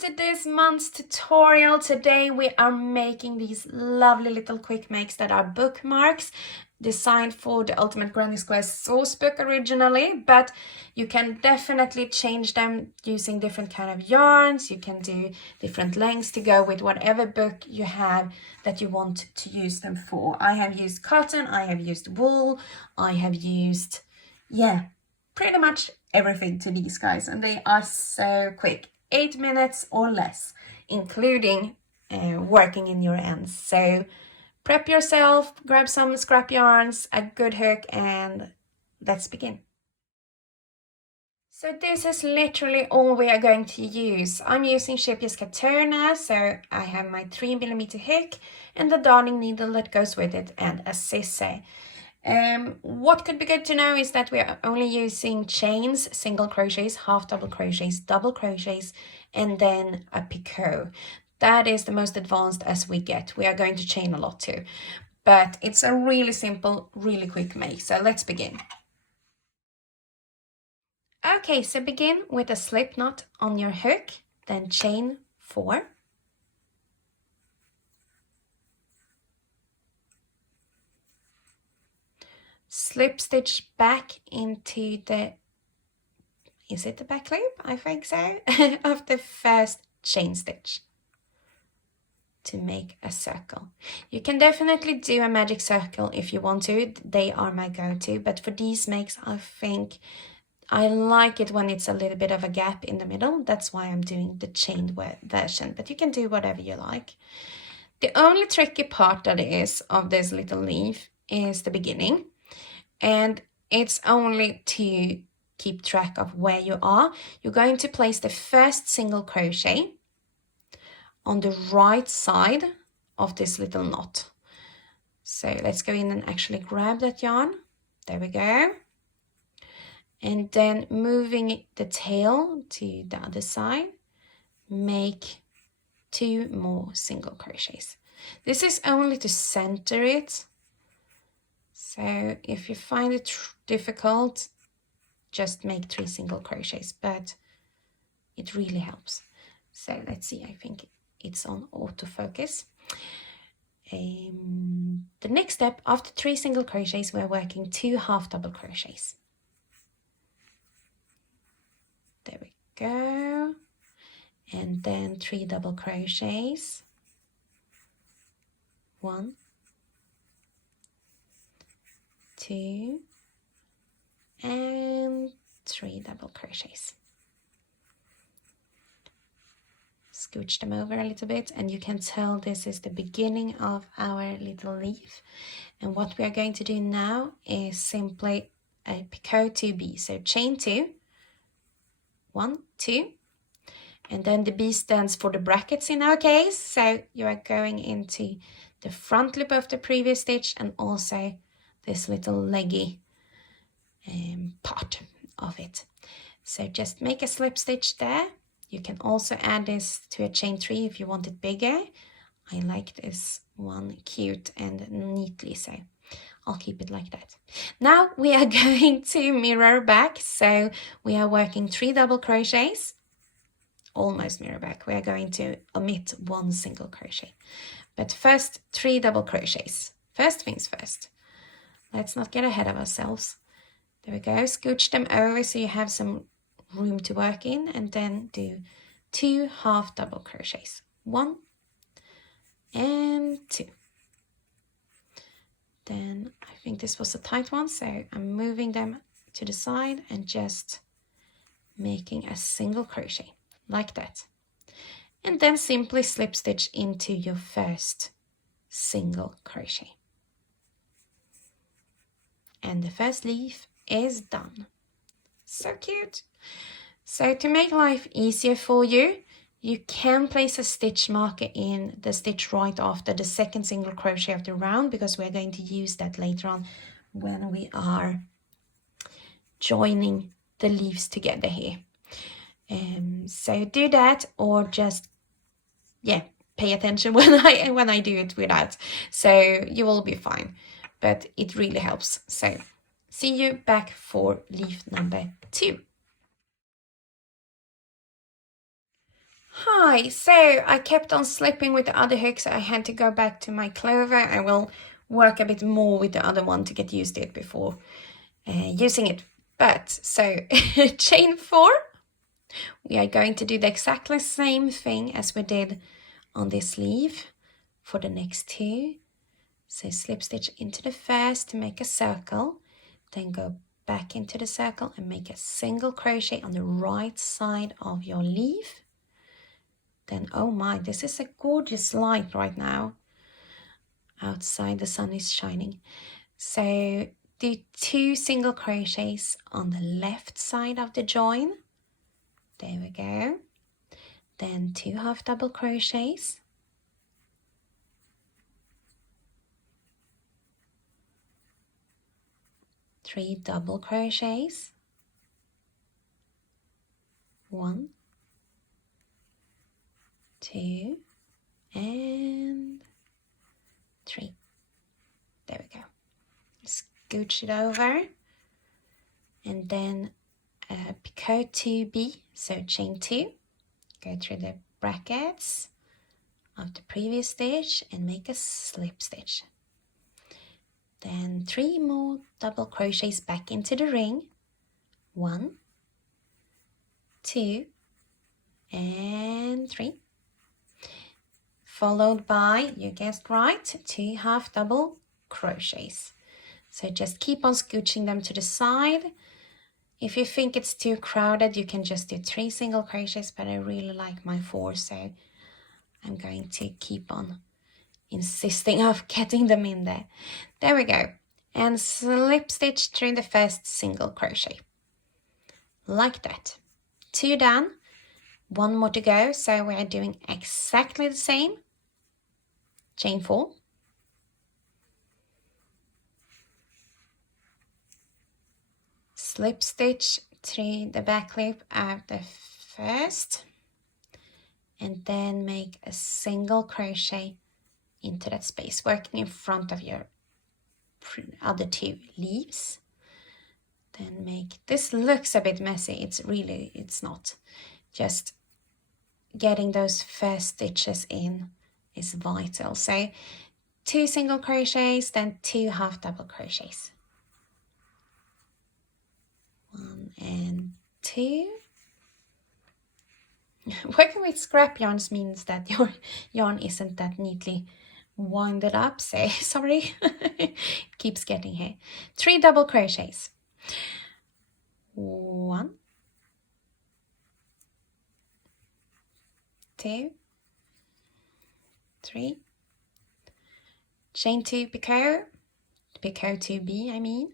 to this month's tutorial. Today we are making these lovely little quick makes that are bookmarks designed for the Ultimate Granny Square Sourcebook originally, but you can definitely change them using different kind of yarns. You can do different lengths to go with whatever book you have that you want to use them for. I have used cotton, I have used wool, I have used, pretty much everything to these guys, and they are so quick. 8 minutes or less, including working in your ends. So prep yourself, grab some scrap yarns, a good hook, and let's begin. So this is literally all we are going to use. I'm using Shipy's Katona, so I have my 3mm hook and the darning needle that goes with it and a scissor. What could be good to know is that we are only using chains, single crochets, half double crochets, double crochets, and then a picot. That is the most advanced as we get. We are going to chain a lot too, but it's a really simple, really quick make. So let's begin. Okay, so begin with a slip knot on your hook, then chain 4. Slip stitch back into the, is it the back loop? I think so, of the first chain stitch to make a circle. You can definitely do a magic circle if you want to. They are my go-to, but for these makes, I think I like it when it's a little bit of a gap in the middle. That's why I'm doing the chained version, but you can do whatever you like. The only tricky part that is of this little leaf is the beginning. And it's only to keep track of where you are. You're going to place the first single crochet on the right side of this little knot. So let's go in and actually grab that yarn. There we go. And then moving the tail to the other side, make 2 more single crochets. This is only to center it. So if you find it difficult, just make 3 single crochets, but it really helps. So let's see, I think it's on autofocus. The next step, after 3 single crochets, we're working 2 half double crochets. There we go. And then 3 double crochets. 1, 2, and 3 double crochets. Scooch them over a little bit, and you can tell this is the beginning of our little leaf. And what we are going to do now is simply a picot 2B. So chain 2, 1, 2, and then the B stands for the brackets in our case. So you are going into the front loop of the previous stitch and also this little leggy part of it. So just make a slip stitch there. You can also add this to a chain 3 if you want it bigger. I like this one cute and neatly, so I'll keep it like that. Now we are going to mirror back. So we are working 3 double crochets, almost mirror back. We are going to omit 1 single crochet, but first 3 double crochets. First things first. Let's not get ahead of ourselves. There we go. Scooch them over so you have some room to work in, and then do 2 half double crochets. 1 and 2. Then I think this was a tight one, so I'm moving them to the side and just making a single crochet like that. And then simply slip stitch into your first single crochet. And the first leaf is done. So cute. So to make life easier for you, you can place a stitch marker in the stitch right after the second single crochet of the round, because we're going to use that later on when we are joining the leaves together here. So do that, or just pay attention when I do it with that, so you will be fine. But it really helps. So see you back for leaf number 2. Hi, so I kept on slipping with the other hook, so I had to go back to my clover. I will work a bit more with the other one to get used to it before using it. But, so, chain 4, we are going to do the exactly same thing as we did on this sleeve for the next 2. So slip stitch into the first to make a circle, then go back into the circle and make a single crochet on the right side of your leaf. Then, oh my, this is a gorgeous light right now. Outside the sun is shining. So do 2 single crochets on the left side of the join. There we go. Then 2 half double crochets. Three double crochets. 1, 2, and 3. There we go. Scooch it over, and then picot 2B, so chain 2. Go through the brackets of the previous stitch and make a slip stitch. Then 3 more double crochets back into the ring. 1, 2, and 3. Followed by, you guessed right, 2 half double crochets. So just keep on scooching them to the side. If you think it's too crowded, you can just do 3 single crochets, but I really like my 4, so I'm going to keep on insisting of getting them in there. There we go. And slip stitch through the first single crochet. Like that. 2 done. 1 more to go, so we're doing exactly the same. Chain 4. Slip stitch through the back loop of the first, and then make a single crochet into that space, working in front of your other 2 leaves. Then make, this looks a bit messy, it's not. Just getting those first stitches in is vital. So 2 single crochets, then 2 half double crochets. 1 and 2. Working with scrap yarns means that your yarn isn't that neatly winded up, so sorry. It keeps getting here. 3 double crochets. 1, 2, 3. Chain 2 picot 2B, I mean.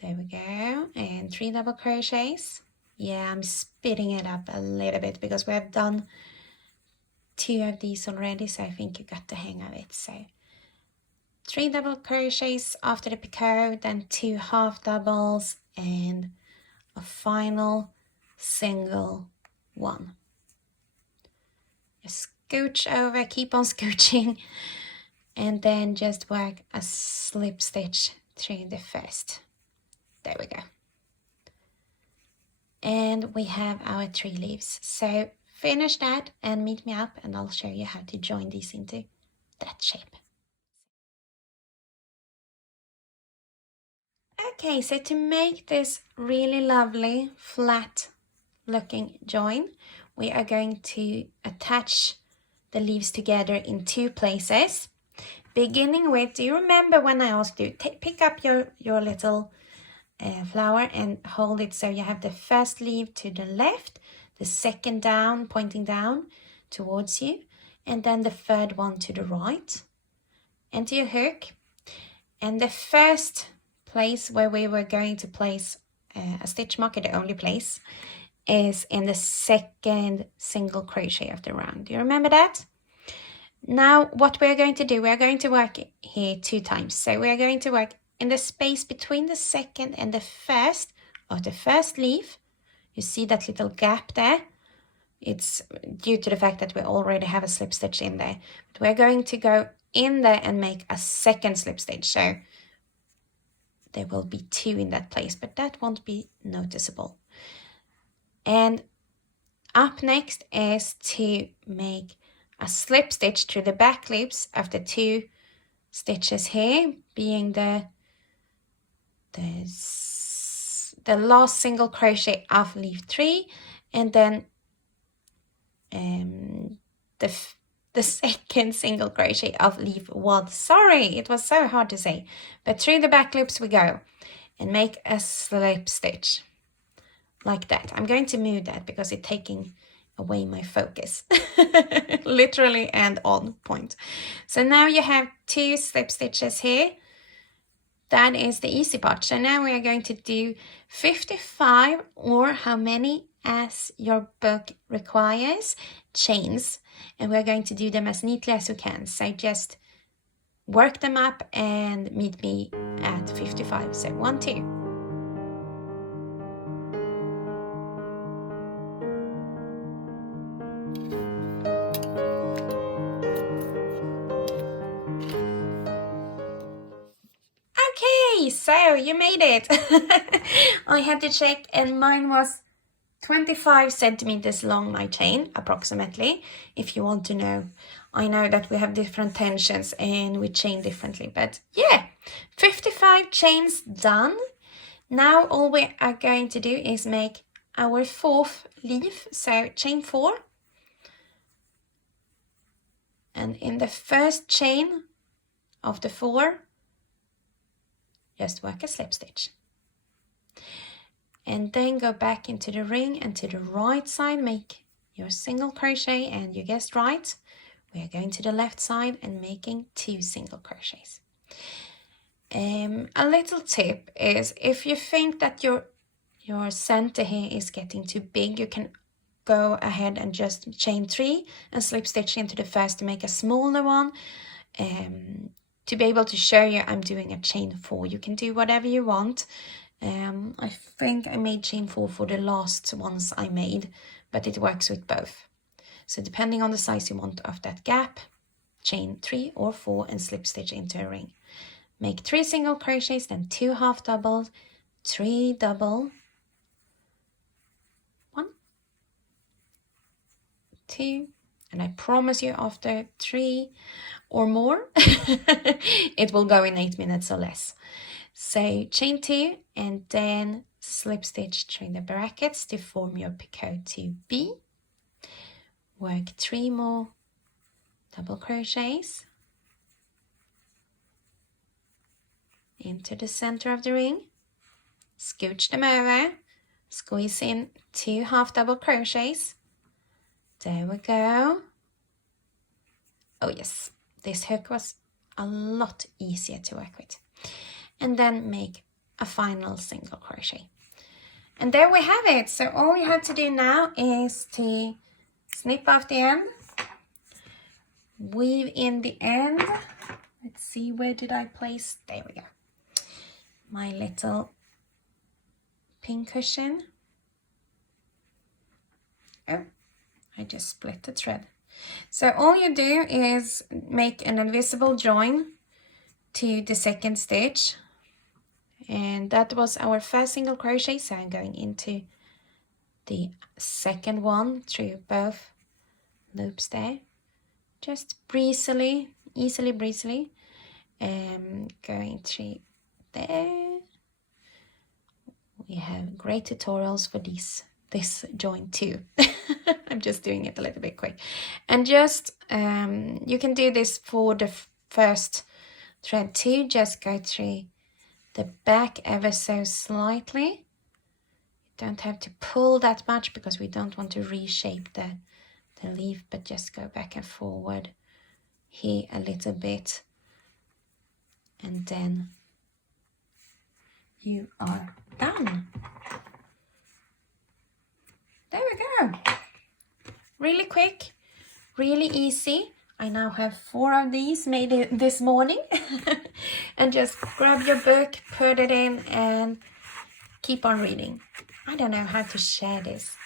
There we go. And 3 double crochets. Yeah, I'm speeding it up a little bit because we have done 2 of these already, so I think you got the hang of it. So 3 double crochets after the picot, then 2 half doubles, and a final single one. Just scooch over, keep on scooching, and then just work a slip stitch through the first. There we go. And we have our 3 leaves. So finish that and meet me up, and I'll show you how to join these into that shape. Okay, so to make this really lovely flat looking join, we are going to attach the leaves together in 2 places. Beginning with, do you remember when I asked you to pick up your little flower and hold it so you have the first leaf to the left, the second down, pointing down towards you, and then the third one to the right. Enter your hook, and the first place where we were going to place a stitch marker, the only place, is in the second single crochet of the round. Do you remember that? Now what we're going to do, we're going to work here 2 times. So we're going to work in the space between the second and the first of the first leaf. You see that little gap there? It's due to the fact that we already have a slip stitch in there. But we're going to go in there and make a second slip stitch. So there will be 2 in that place, but that won't be noticeable. And Up next is to make a slip stitch through the back loops of the 2 stitches here, being the last single crochet of leaf 3, and then the second single crochet of leaf 1. Sorry, it was so hard to say, but through the back loops we go and make a slip stitch like that. I'm going to move that because it's taking away my focus, literally and on point. So now you have 2 slip stitches here. That is the easy part. So now we are going to do 55, or how many as your book requires, chains, and we're going to do them as neatly as we can. So just work them up and meet me at 55. So 1, 2. Okay, so you made it. I had to check, and mine was 25 centimeters long, my chain, approximately, if you want to know. I know that we have different tensions and we chain differently, but yeah, 55 chains done. Now all we are going to do is make our 4th leaf, so chain 4. And in the first chain of the 4, just work a slip stitch. And then go back into the ring, and to the right side make your single crochet, and you guessed right, we are going to the left side and making 2 single crochets. A little tip is, if you think that your center here is getting too big, you can go ahead and just chain 3 and slip stitch into the first to make a smaller one. To be able to show you, I'm doing a chain 4. You can do whatever you want. I think I made chain 4 for the last ones I made, but it works with both. So depending on the size you want of that gap, chain 3 or 4 and slip stitch into a ring. Make 3 single crochets, then 2 half doubles, 3 double, 1, 2, and I promise you after 3 or more, it will go in 8 minutes or less. So chain 2 and then slip stitch through the brackets to form your picot 2B. Work 3 more double crochets into the center of the ring, scooch them over, squeeze in 2 half double crochets. There we go. Oh yes, this hook was a lot easier to work with. And then make a final single crochet. And there we have it. So all you have to do now is to snip off the end, weave in the end. Let's see, where did I place? There we go. My little pin cushion. Oh, I just split the thread. So all you do is make an invisible join to the second stitch. And that was our first single crochet, so I'm going into the second one through both loops there. Just breezily, breezily, going through there. We have great tutorials for this join too. I'm just doing it a little bit quick. And just, you can do this for the first thread too. Just go through the back ever so slightly. You don't have to pull that much because we don't want to reshape the leaf, but just go back and forward here a little bit, and then you are done. There we go. Really quick, really easy. I now have 4 of these made this morning. And just grab your book, put it in, and keep on reading. I don't know how to share this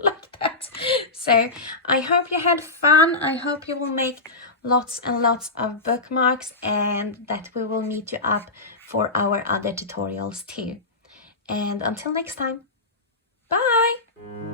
like that. So I hope you had fun. I hope you will make lots and lots of bookmarks, and that we will meet you up for our other tutorials too. And until next time, bye!